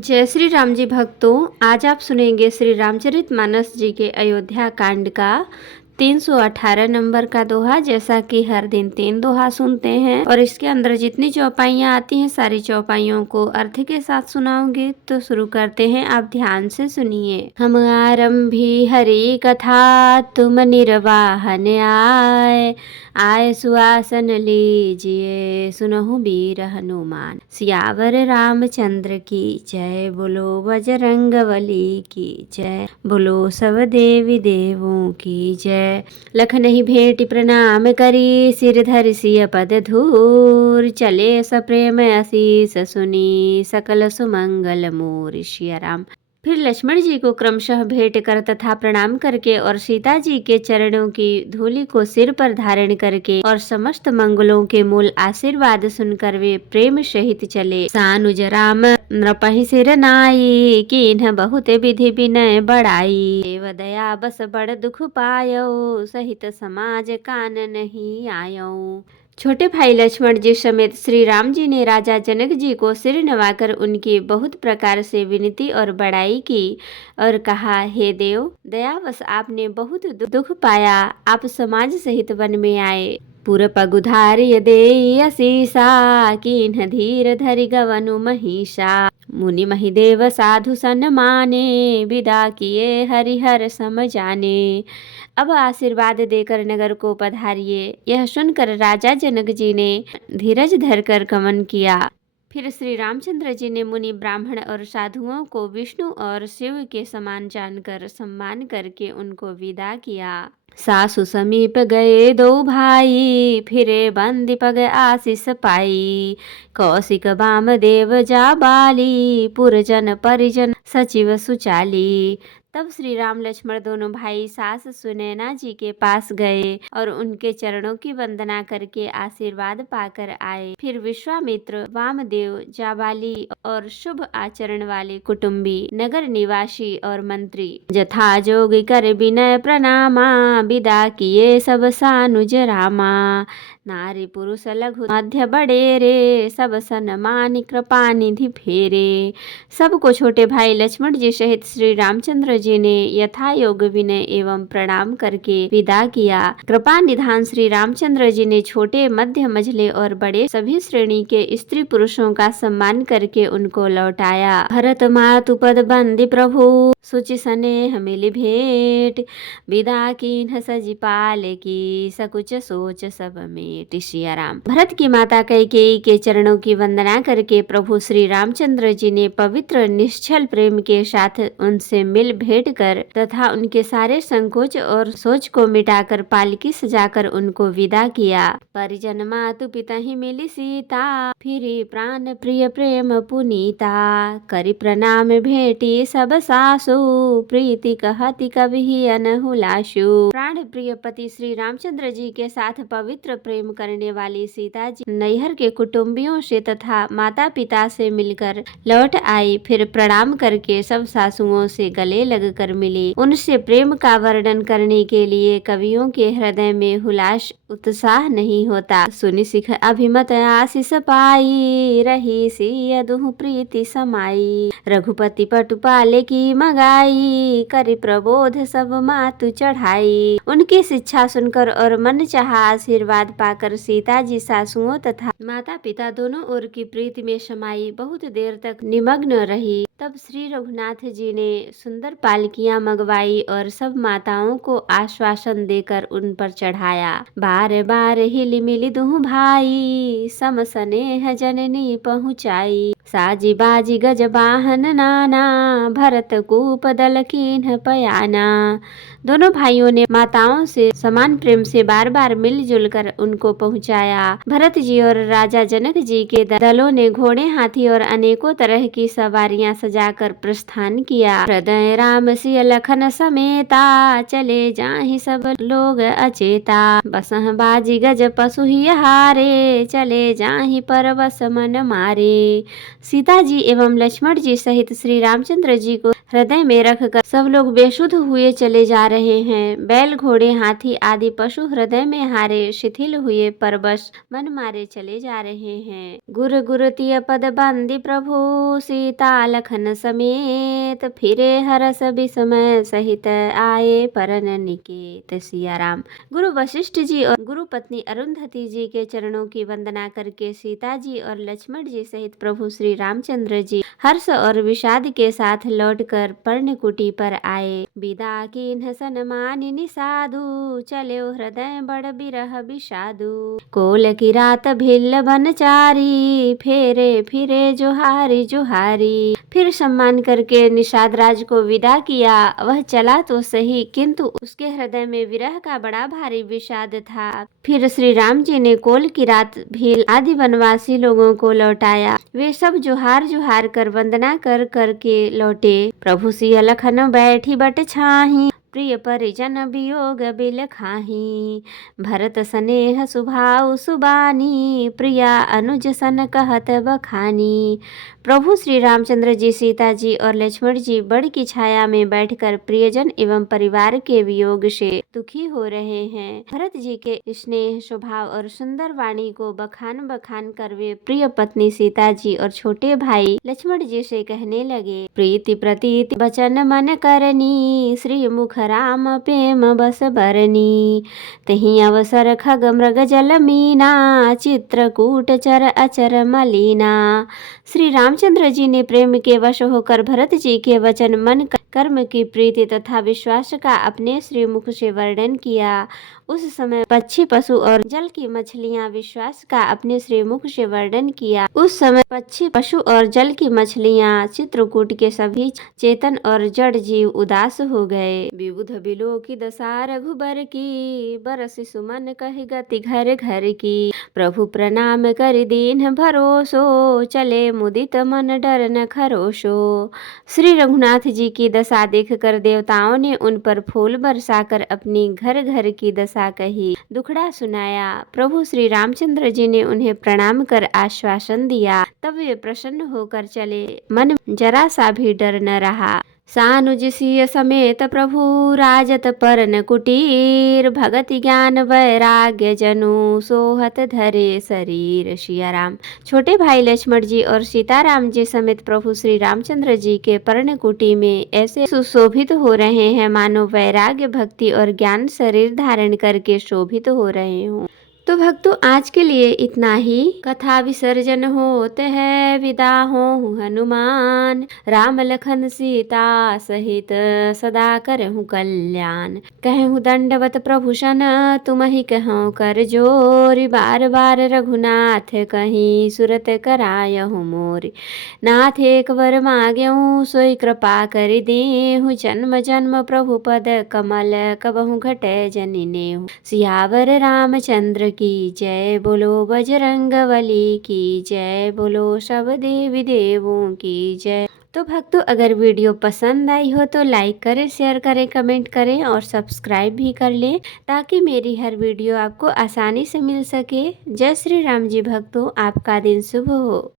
जय श्री राम जी भक्तों, आज आप सुनेंगे श्री रामचरितमानस जी के अयोध्या कांड का 318 नंबर का दोहा। जैसा कि हर दिन 3 दोहा सुनते हैं और इसके अंदर जितनी चौपाइयाँ आती हैं सारी चौपाइयों को अर्थ के साथ सुनाऊंगी। तो शुरू करते हैं, आप ध्यान से सुनिए। हम आरंभी हरि कथा, तुम निर्वाहन आए, आए सुआसन लीजिए, सुनहु वीर हनुमान। सियावर रामचंद्र की जय, बोलो बजरंगबली की जय, बोलो सब देवी देवों की जय। लखन ही भेंट प्रणाम करी, सिर धरि सिय पद धूर, चले सप्रेम आशीष सुनी, सकल सुमंगल मोर। सिया राम। फिर लक्ष्मण जी को क्रमशः भेंट कर तथा प्रणाम करके और सीता जी के चरणों की धूलि को सिर पर धारण करके और समस्त मंगलों के मूल आशीर्वाद सुनकर वे प्रेम सहित चले। सानुज राम नृपहि सिर नाई, कीन्ह बहुत विधि विनय बढ़ाई, देव दया बस बड़ दुख पायो, सहित समाज कान नहीं आयो। छोटे भाई लक्ष्मण जी समेत श्री राम जी ने राजा जनक जी को सिर नवाकर उनकी बहुत प्रकार से विनती और बड़ाई की और कहा, हे देव, दयावश आपने बहुत दुख पाया, आप समाज सहित वन में आए। पुर पगुधार्य देई असीसा, कीन्ह धीर धरि गवनु महिषा, मुनि महिदेव साधु सन माने, विदा किए हरिहर सम जाने। अब आशीर्वाद देकर नगर को पधारिए। यह सुनकर राजा जनक जी ने धीरज धरकर गमन किया। फिर श्री रामचंद्र जी ने मुनि ब्राह्मण और साधुओं को विष्णु और शिव के समान जानकर सम्मान करके उनको विदा किया। सासु समीप गए दो भाई, फिरे बंदी पग आशीष पाई, कौशिक वामदेव जा बाली, पुरजन परिजन सचिव सुचाली। तब श्री राम लक्ष्मण दोनों भाई सास सुनैना जी के पास गए और उनके चरणों की वंदना करके आशीर्वाद पाकर आए। फिर विश्वामित्र, वामदेव, जाबाली और शुभ आचरण वाले कुटुंबी, नगर निवासी और मंत्री जथा जोग कर विनय प्रणामा, विदा किए सब सानुज रामा। नारी पुरुष लघु मध्य बड़ेरे, सब सन्मान कृपा निधि फेरे। सबको छोटे भाई लक्ष्मण जी सहित श्री रामचंद्र जी ने यथा योग विनय एवं प्रणाम करके विदा किया। कृपा निधान श्री रामचंद्र जी ने छोटे, मध्य, मझले और बड़े सभी श्रेणी के स्त्री पुरुषों का सम्मान करके उनको लौटाया। भरत मातु पद बंदी प्रभु, सुचि स्नेह मिली भेंट, विदा कीन्ह सजी पाल की, सकुच सोच सब मेट। सिया राम। भरत की माता कैकेयी के चरणों की वंदना करके प्रभु श्री रामचंद्र जी ने पवित्र निश्चल प्रेम के साथ उनसे मिल भेंट कर तथा उनके सारे संकोच और सोच को मिटाकर पालकी सजाकर उनको विदा किया। परिजन मातु पिता ही मिली सीता, फिरी प्राण प्रिय प्रेम पुनीता, करी प्रणाम भेटी सब सासु, प्रीति कहती कभी अनहुलाशु। प्राण प्रिय पति श्री रामचंद्र जी के साथ पवित्र प्रेम करने वाली सीता जी नैहर के कुटुंबियों से तथा माता पिता से मिलकर लौट आई। फिर प्रणाम करके सब सासुओं से गले लगकर मिली। उनसे प्रेम का वर्णन करने के लिए कवियों के हृदय में हुलास उत्साह नहीं होता। सुनि सिख अभिमत आशीष पाई, रही सी दुह प्रीति समाई, रघुपति पटुपाले की मगाई, करि प्रबोध सब मातु चढ़ाई। उनकी शिक्षा सुनकर और मन चाहा आशीर्वाद पाकर सीता जी सासुओं तथा माता पिता दोनों ओर की प्रीति में समाई बहुत देर तक निमग्न रही। तब श्री रघुनाथ जी ने सुंदर पालकियां मंगवाई और सब माताओं को आश्वासन देकर उन पर चढ़ाया। बार बार हिली मिली दुह भाई, सम स्नेह जननी पहुँचाई, साजी बाजी गज वाहन नाना, भरत कूप दल कीन्ह पयाना। दोनों भाइयों ने माताओं से समान प्रेम से बार बार मिलजुल कर उनको पहुंचाया। भरत जी और राजा जनक जी के दलों ने घोड़े, हाथी और अनेकों तरह की सवारियां सजाकर प्रस्थान किया। हृदय राम सिय लखन समेता, चले जाहि सब लोग अचेता, बसह बाजी गज पशु ही हारे, चले जाहि परवश मन मारे। सीता जी एवं लक्ष्मण जी सहित श्री रामचंद्र जी को हृदय में रखकर सब लोग बेसुध हुए चले जा रहे हैं। बैल घोड़े हाथी आदि पशु हृदय में हारे शिथिल हुए परवश मन मारे चले जा रहे हैं। गुर गुरुतिय पद बंदी प्रभु सीता लखन समेत, फिरे हरस विस्मय सहित आए परन निकेत। सिया राम। गुरु वशिष्ठ जी और गुरु पत्नी अरुंधति जी के चरणों की वंदना करके सीता जी और लक्ष्मण जी सहित प्रभु श्री रामचंद्र जी हर्ष और विषाद के साथ लौटकर पर्णकुटी पर आए। विदा कीन्ह सन्मानिनि साधु, चल्यो हृदय बड़ बिरह विषादु। कोल की रात भिल्ल बनचारी, फेरे फिरे जोहारी जोहारी। फिर सम्मान करके निषाद राज को विदा किया। वह चला तो सही, किंतु उसके हृदय में विरह का बड़ा भारी विषाद था। फिर श्री राम जी ने कोल की रात भील आदि वनवासी लोगों को लौटाया। वे सब जोहार जोहार कर वंदना कर कर के लौटे। प्रभु सिय लखन बैठी बट छाही, प्रिय परिजन वियोग बिल खाही। भरत स्नेह सुभाव सुबानी, प्रिया अनुज सन कहत बखानी। प्रभु श्री रामचंद्र जी सीता जी और लक्ष्मण जी बड़ की छाया में बैठकर प्रियजन एवं परिवार के वियोग से दुखी हो रहे हैं। भरत जी के स्नेह स्वभाव और सुंदर वाणी को बखान बखान कर वे प्रिय पत्नी सीता जी और छोटे भाई लक्ष्मण जी से कहने लगे। प्रीति प्रतीति बचन मन करनी, श्री मुख राम प्रेम बस बरनी। तही अवसर खग मृग जल मीना, चित्रकूट चर अचर मलीना। श्री रामचंद्र जी ने प्रेम के वश होकर भरत जी के वचन मन कर्म की प्रीति तथा विश्वास का अपने श्री मुख से वर्णन किया। उस समय पक्षी पशु और जल की मछलियां विश्वास का अपने श्री मुख से वर्णन किया। उस समय पक्षी पशु और जल की मछलियां चित्रकूट के सभी चेतन और जड़ जीव उदास हो गए। विबुध बिलो की दशा रघुबर की, बरसि सुमन कहि गति घर घर की। प्रभु प्रणाम करि दीन भरोसो, चले मुदित मन डर न खरोशो। श्री रघुनाथ जी की दशा देखकर देवताओं ने उन पर फूल बरसाकर अपनी घर घर की दशा कही, दुखड़ा सुनाया। प्रभु श्री रामचंद्र जी ने उन्हें प्रणाम कर आश्वासन दिया। तब वे प्रसन्न होकर चले, मन जरा सा भी डर न रहा। सानुज सिय समेत प्रभु राजत परन कुटीर, भगति ज्ञान वैराग्य जनु सोहत धरे शरीर। सिया राम। छोटे भाई लक्ष्मण जी और सीताराम जी समेत प्रभु श्री रामचंद्र जी के पर्णकुटी में ऐसे सुशोभित हो रहे हैं मानो वैराग्य भक्ति और ज्ञान शरीर धारण करके शोभित हो रहे हों। तो भक्तों आज के लिए इतना ही। कथा विसर्जन होते है, विदा हो हनुमान। राम लखन सीता सहित सदा करहु कल्याण। कहु दंडवत प्रभु सन, तुम ही कहु कर जोरी। बार बार रघुनाथ कहीं, सुरत करायहु मोरी। नाथ एक वर मांग्यहु, सोई कृपा करि देहु। जन्म जन्म प्रभु पद कमल, कबहु घटै जनि नेहु। सियावर रामचंद्र की जय, बोलो बजरंगबली की जय, बोलो सब देवी देवों की जय। तो भक्तों अगर वीडियो पसंद आई हो तो लाइक करें, शेयर करें, कमेंट करें और सब्सक्राइब भी कर लें, ताकि मेरी हर वीडियो आपको आसानी से मिल सके। जय श्री राम जी भक्तों, आपका दिन शुभ हो।